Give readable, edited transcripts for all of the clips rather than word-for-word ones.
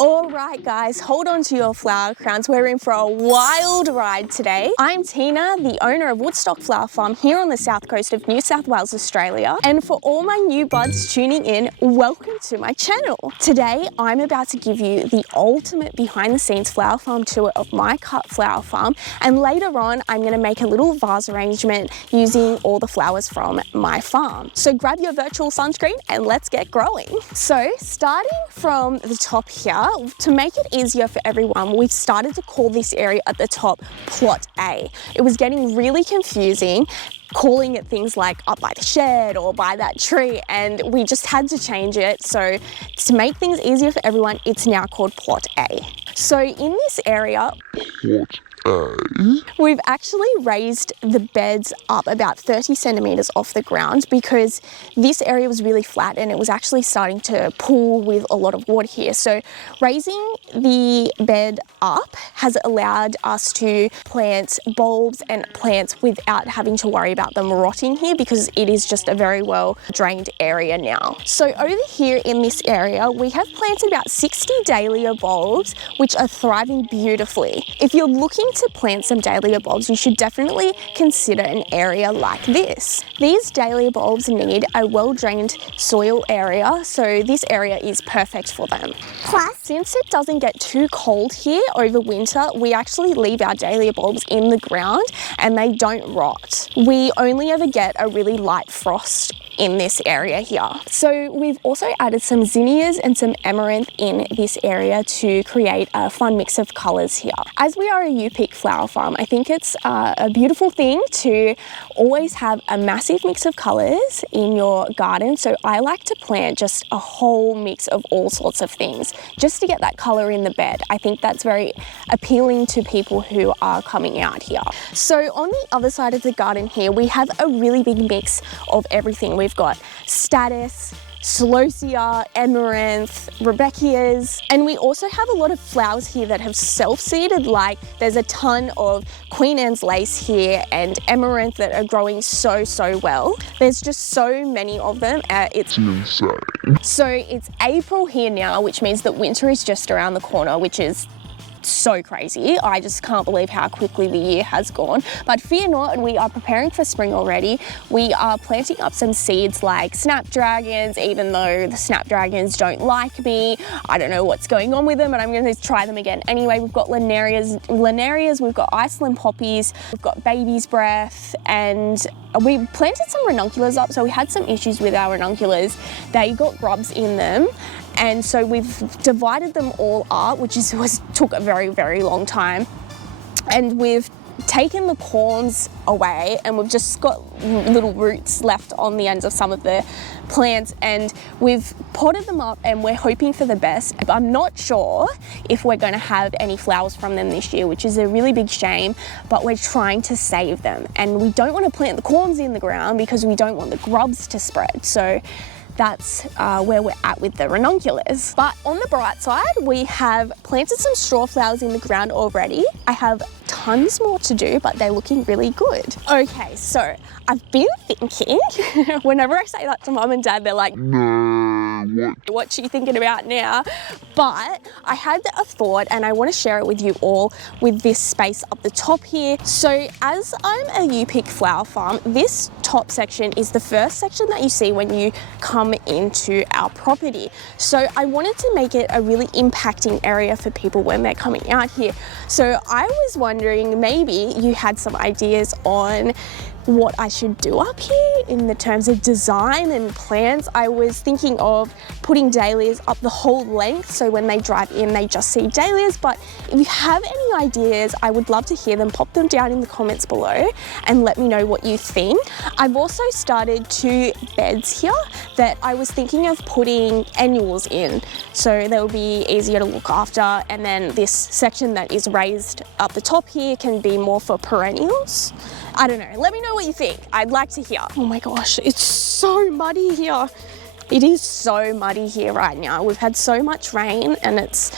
All right, guys, hold on to your flower crowns. We're in for a wild ride today. I'm Tina, the owner of Woodstock Flower Farm here on the south coast of New South Wales, Australia. And for all my new buds tuning in, welcome to my channel. Today, I'm about to give you the ultimate behind the scenes flower farm tour of my cut flower farm. And later on, I'm gonna make a little vase arrangement using all the flowers from my farm. So grab your virtual sunscreen and let's get growing. So starting from the top here, to make it easier for everyone, we've started to call this area at the top Plot A. It was getting really confusing calling it things like up by the shed or by that tree, and we just had to change it. So to make things easier for everyone, it's now called Plot A. So in this area, we've actually raised the beds up about 30 centimeters off the ground because this area was really flat and it was actually starting to pool with a lot of water here. So raising the bed up has allowed us to plant bulbs and plants without having to worry about them rotting here because it is just a very well drained area now. So over here in this area, we have planted about 60 dahlia bulbs, which are thriving beautifully. If you're looking to plant some dahlia bulbs, you should definitely consider an area like this. These dahlia bulbs need a well-drained soil area, so this area is perfect for them. Plus, since it doesn't get too cold here over winter, we actually leave our dahlia bulbs in the ground and they don't rot. We only ever get a really light frost in this area here. So we've also added some zinnias and some amaranth in this area to create a fun mix of colours here. As we are a U-pick flower farm, I think it's a beautiful thing to always have a massive mix of colours in your garden. So I like to plant just a whole mix of all sorts of things just to get that colour in the bed. I think that's very appealing to people who are coming out here. So on the other side of the garden here, we have a really big mix of everything. We've got statice, celosia, amaranth, rebeckias, and we also have a lot of flowers here that have self-seeded. Like there's a ton of Queen Anne's lace here and amaranth that are growing so well. There's just so many of them. It's insane. So it's April here now, which means that winter is just around the corner, which is so crazy. I just can't believe how quickly the year has gone. But fear not, we are preparing for spring already. We are planting up some seeds like snapdragons, even though the snapdragons don't like me. I don't know what's going on with them, but I'm going to try them again anyway. We've got Lennarias, we've got Iceland poppies, we've got baby's breath, and we planted some ranunculus up. So we had some issues with our ranunculus. They got grubs in them. And so we've divided them all up, which took a very long time. And we've taken the corms away and we've just got little roots left on the ends of some of the plants, and we've potted them up and we're hoping for the best. I'm not sure if we're going to have any flowers from them this year, which is a really big shame, but we're trying to save them. And we don't want to plant the corms in the ground because we don't want the grubs to spread. So that's where we're at with the ranunculus. But on the bright side, we have planted some straw flowers in the ground already. I have tons more to do, but they're looking really good. Okay, so I've been thinking, whenever I say that to mum and dad, they're like, no, what's she thinking about now? But I had a thought and I want to share it with you all with this space up the top here. So as I'm a U-pick flower farm, this top section is the first section that you see when you come into our property. So I wanted to make it a really impacting area for people when they're coming out here. So I was wondering, maybe you had some ideas on what I should do up here in the terms of design and plants. I was thinking of putting dahlias up the whole length, so when they drive in they just see dahlias. But if you have any ideas, I would love to hear them. Pop them down in the comments below and let me know what you think. I've also started 2 beds here that I was thinking of putting annuals in, so they'll be easier to look after, and then this section that is raised up the top here can be more for perennials. I don't know, let me know what you think. I'd like to hear. Oh my gosh, it's so muddy here. It is so muddy here right now. We've had so much rain and it's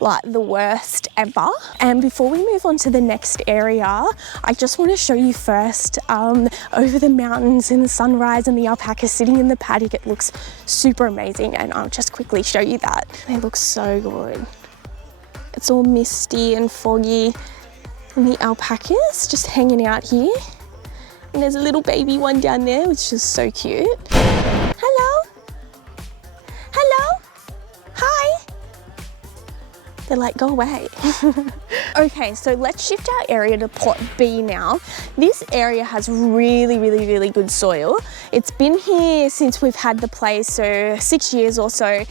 like the worst ever. And before we move on to the next area, I just want to show you first over the mountains in the sunrise and the alpacas sitting in the paddock. It looks super amazing, and I'll just quickly show you that. They look so good. It's all misty and foggy, and the alpacas just hanging out here. And there's a little baby one down there, which is so cute. Hello? Hello? Hi? They're like, go away. Okay, so let's shift our area to plot B now. This area has really good soil. It's been here since we've had the place, so 6 years or so.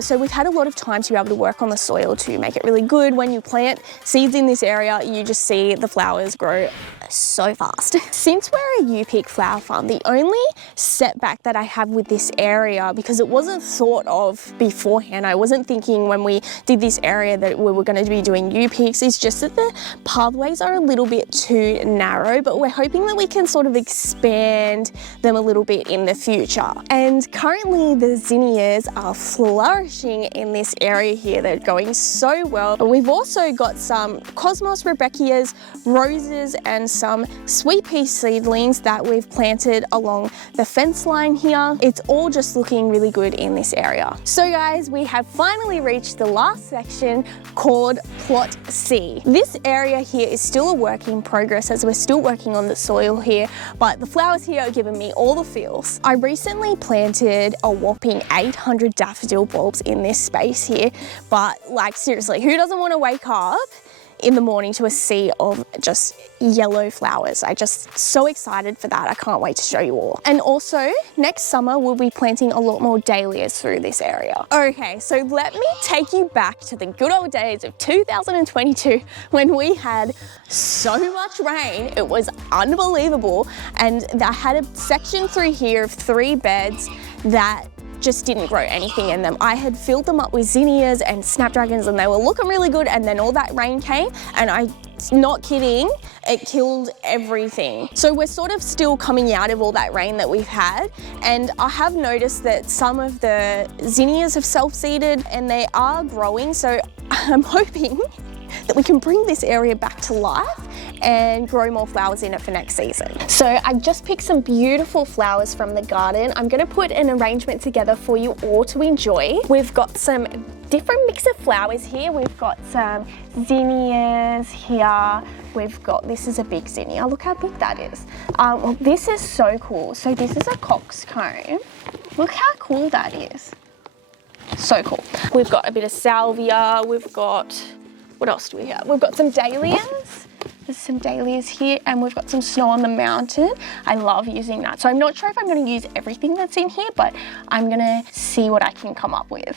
So we've had a lot of time to be able to work on the soil to make it really good. When you plant seeds in this area, you just see the flowers grow so fast. Since we're a U-Peak flower farm, the only setback that I have with this area, because it wasn't thought of beforehand, I wasn't thinking when we did this area that we were going to be doing U-Peaks, is just that the pathways are a little bit too narrow, but we're hoping that we can sort of expand them a little bit in the future. And currently the zinnias are flourishing in this area here. They're going so well. But we've also got some Cosmos Rebecchias, roses, and some sweet pea seedlings that we've planted along the fence line here. It's all just looking really good in this area. So guys, we have finally reached the last section called Plot C. This area here is still a work in progress as we're still working on the soil here, but the flowers here are giving me all the feels. I recently planted a whopping 800 daffodil bulbs in this space here, but like seriously, who doesn't want to wake up in the morning to a sea of just yellow flowers? I'm just so excited for that. I can't wait to show you all. And also next summer we'll be planting a lot more dahlias through this area. Okay, so let me take you back to the good old days of 2022 when we had so much rain. It was unbelievable. And I had a section through here of 3 beds that just didn't grow anything in them. I had filled them up with zinnias and snapdragons and they were looking really good, and then all that rain came and not kidding, it killed everything. So we're sort of still coming out of all that rain that we've had, and I have noticed that some of the zinnias have self-seeded and they are growing, so I'm hoping that we can bring this area back to life and grow more flowers in it for next season. So I just picked some beautiful flowers from the garden. I'm going to put an arrangement together for you all to enjoy. We've got some different mix of flowers here. We've got some zinnias here. We've got, this is a big zinnia. Look how big that is. Well, this is so cool. So this is a coxcomb. Look how cool that is. So cool. We've got a bit of salvia. We've got, what else do we have? We've got some dahlias. There's some dahlias here, and we've got some snow on the mountain. I love using that. So I'm not sure if I'm going to use everything that's in here, but I'm going to see what I can come up with.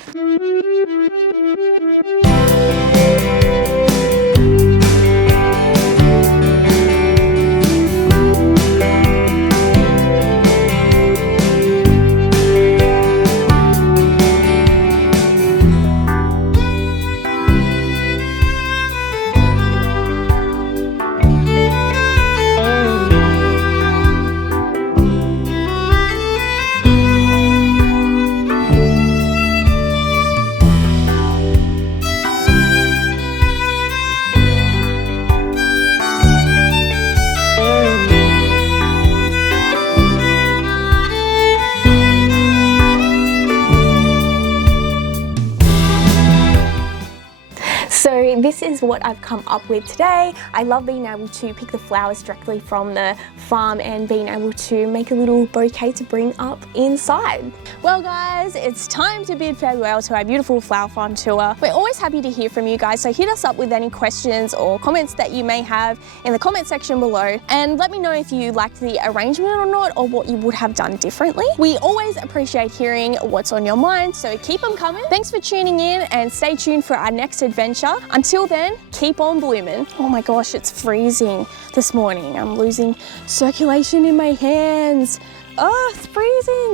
So this is what I've come up with today. I love being able to pick the flowers directly from the farm and being able to make a little bouquet to bring up inside. Well guys, it's time to bid farewell to our beautiful flower farm tour. We're always happy to hear from you guys, so hit us up with any questions or comments that you may have in the comment section below, and let me know if you liked the arrangement or not, or what you would have done differently. We always appreciate hearing what's on your mind, so keep them coming. Thanks for tuning in and stay tuned for our next adventure. Until then, keep on blooming. Oh my gosh, it's freezing this morning. I'm losing circulation in my hands. Oh, it's freezing.